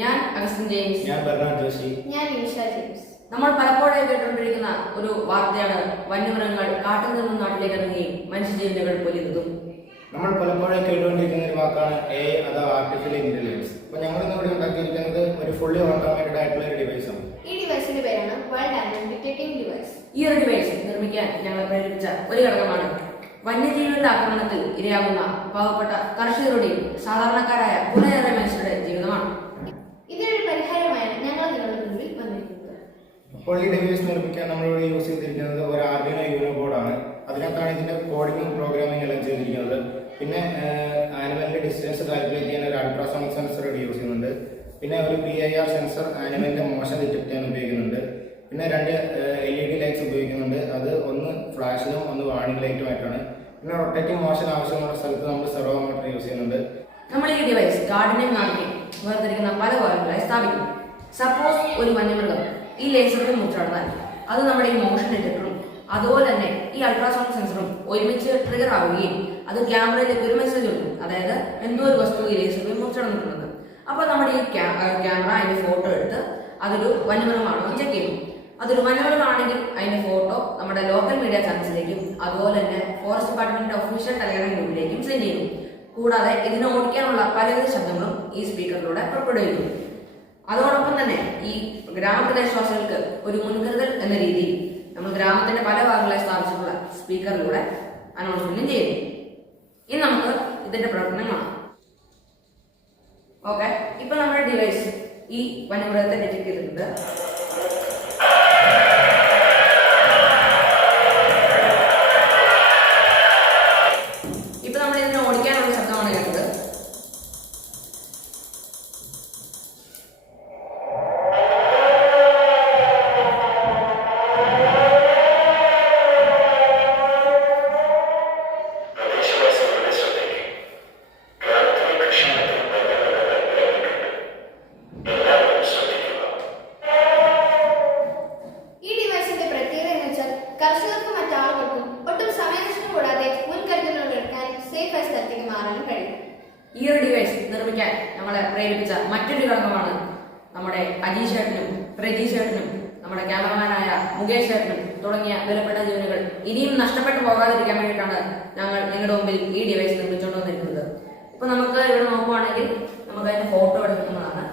ഞാൻ Augustine James. ഞാൻ Bernard Joshi. ഞാൻ നിഷ ജെയിംസ്. നമ്മൾ പലപ്പോഴും കേട്ടുകൊണ്ടിരിക്കുന്ന ഒരു വാർത്തയാണ് വന്യമൃഗങ്ങൾ കാട്ടിൽ നിന്നും നാട്ടിലേക്ക് ഇറങ്ങുകയും മനുഷ്യജീവനുകൾ പൊലിയുന്നതും. നമ്മൾ പലപ്പോഴും കേട്ടുകൊണ്ടിരിക്കുന്ന ഒരു വാക്കാണ് AI അഥവാ ആർട്ടിഫിഷ്യൽ ഇന്റലിജൻസ്. അപ്പൊ ഞങ്ങൾ ഇന്നിവിടെ ഉണ്ടാക്കിയിരിക്കുന്നത് ഒരു ഫുള്ളി ഓട്ടോമേറ്റഡ് ആയിട്ടുള്ള ഒരു ഡിവൈസ് ആണ്. ഈ ഡിവൈസിന്റെ പേരാണ് വേൾഡ് ആനിമൽ ഡിറ്റക്ടിംഗ് ഡിവൈസ്. ഈ ഒരു ഡിവൈസ് നിർമ്മിക്കാൻ ഞങ്ങളെ പ്രേരിപ്പിച്ച ഒരു ഘടകമാണ് വന്യജീവികളുടെ ആക്രമണത്തിൽ ഇരയാകുന്ന പാവപ്പെട്ട കർഷകരുടെയും സാധാരണക്കാരായ കുറേയേറെ മനുഷ്യരുടെ ജീവിതമാണ്. ഇതിനൊരു പരിഹാരമായാണ് ഞങ്ങൾ നിങ്ങളുടെ മുന്നിൽ വന്നിരിക്കുന്നത്. അപ്പോൾ ഈ ഡിവൈസ് നിർമ്മിക്കാൻ നമ്മളിവിടെ യൂസ് ചെയ്തിരിക്കുന്നത് ഒരു ആർഡിനോ യൂണോ ബോർഡാണ്. അതിനകത്താണ് ഇതിന്റെ കോഡിങ്ങും പ്രോഗ്രാമിംഗ് എല്ലാം ചെയ്തിരിക്കുന്നത്. പിന്നെ ആനിമലിന്റെ ഡിസ്റ്റൻസ് കാൽക്കുലേറ്റ് ചെയ്യാൻ ഒരു അൾട്രാസോണിക് സെൻസർ യൂസ് ചെയ്യുന്നുണ്ട്. പിന്നെ ഒരു PIR സെൻസർ ആനിമലിന്റെ മോഷൻ ഡിറ്റക്ട് ചെയ്യാൻ ഉപയോഗിക്കുന്നുണ്ട്. പിന്നെ 2 LED ലൈറ്റ്സ് ഉപയോഗിക്കുന്നുണ്ട്. അത് ഒന്ന് ഫ്ലാഷിലും ഒന്ന് വാർണിംഗ് ലൈറ്റുമായിട്ടാണ്. പിന്നെ റൊട്ടേറ്റിംഗ് മോഷൻ ആവശ്യമുള്ള സ്ഥലത്ത് നമ്മൾ സെർവോമീറ്റർ യൂസ് ചെയ്യുന്നുണ്ട്. നമ്മൾ ഈ ഡിവൈസ് കാടിനെയും നാടിനെയും വേർതിരിക്കുന്ന പല ഭാഗങ്ങളായി സ്ഥാപിക്കും. സപ്പോസ് ഒരു വന്യമൃഗം ഈ ലേസറിൽ മുറിച്ചടന്നാൽ അത് നമ്മുടെ ഈ മോഷൻ ഡിറ്റക്ടറും അതുപോലെ തന്നെ ഈ അൾട്രാസൗണ്ട് സെൻസറും ഒരുമിച്ച് ട്രിഗർ ആവുകയും അത് ക്യാമറയിലേക്ക് ഒരു മെസ്സേജ് കൊടുക്കും. അതായത് എന്തോ ഒരു വസ്തു ഈ ലേസറിൽ മുറിച്ചടന്നിട്ടുള്ളത്. അപ്പോൾ നമ്മുടെ ഈ ക്യാമറ അതിന്റെ ഫോട്ടോ എടുത്ത് അതൊരു വന്യമൃഗമാണോ ചെക്ക് ചെയ്യും. അതൊരു വന്യമൃഗമാണെങ്കിൽ അതിന്റെ ഫോട്ടോ നമ്മുടെ ലോക്കൽ മീഡിയ ചാനൽസിലേക്കും അതുപോലെ തന്നെ ഫോറസ്റ്റ് ഡിപ്പാർട്ട്മെന്റിന്റെ ഒഫീഷ്യൽ ടെലഗ്രാം ഗ്രൂപ്പിലേക്കും സെൻഡ് ചെയ്യും. കൂടാതെ ഇതിനെ ഓടിക്കാനുള്ള പലവിധ ശബ്ദങ്ങളും ഈ സ്പീക്കറിലൂടെ പുറപ്പെടുവിക്കും. അതോടൊപ്പം തന്നെ ഈ ഗ്രാമപ്രദേശവാസികൾക്ക് ഒരു മുൻകരുതൽ എന്ന രീതിയിൽ നമ്മൾ ഗ്രാമത്തിന്റെ പല ഭാഗങ്ങളായി സ്ഥാപിച്ചിട്ടുള്ള സ്പീക്കറിലൂടെ അനൗൺസ്മെന്റും ചെയ്യും. ഇനി നമുക്ക് ഇതിന്റെ പ്രവർത്തനം കാണാം. ഓക്കെ, ഇപ്പൊ നമ്മുടെ ഡിവൈസ് ഈ വന്യമൃഗത്തെ ഡിറ്റക്ട് ചെയ്തിട്ടുണ്ട്. ഇപ്പൊ നമ്മൾ ഇതിനെ ഓടിക്കാനുള്ള ശബ്ദമാണ് കേട്ടത്. കർഷകർക്കും മറ്റാളുകൾക്കും ഒട്ടും സമയനഷ്ടം കൂടാതെ മുൻകരുതലുകൾ എടുക്കാൻ സേഫ് ആയ സ്ഥലത്തേക്ക് മാറാനും കഴിയും. ഈ ഒരു ഡിവൈസ് നിർമ്മിക്കാൻ നമ്മളെ പ്രേരിപ്പിച്ച മറ്റൊരു ഘടകമാണ് നമ്മുടെ അജീഷ് ചേട്ടനും പ്രജീഷ് ചേട്ടനും നമ്മുടെ ക്യാമറമാനായ മുകേഷ് ചേട്ടനും തുടങ്ങിയ വിലപ്പെട്ട ജീവനുകൾ ഇനിയും നഷ്ടപ്പെട്ടു പോകാതിരിക്കാൻ വേണ്ടിയിട്ടാണ് ഞങ്ങൾ നിങ്ങളുടെ മുമ്പിൽ ഈ ഡിവൈസ് നിർമ്മിച്ചുകൊണ്ട് വന്നിരിക്കുന്നത്. ഇപ്പൊ നമുക്ക് ഇവിടെ നോക്കുവാണെങ്കിൽ നമുക്ക് അതിന്റെ ഫോട്ടോ എടുക്കുന്നതാണ്.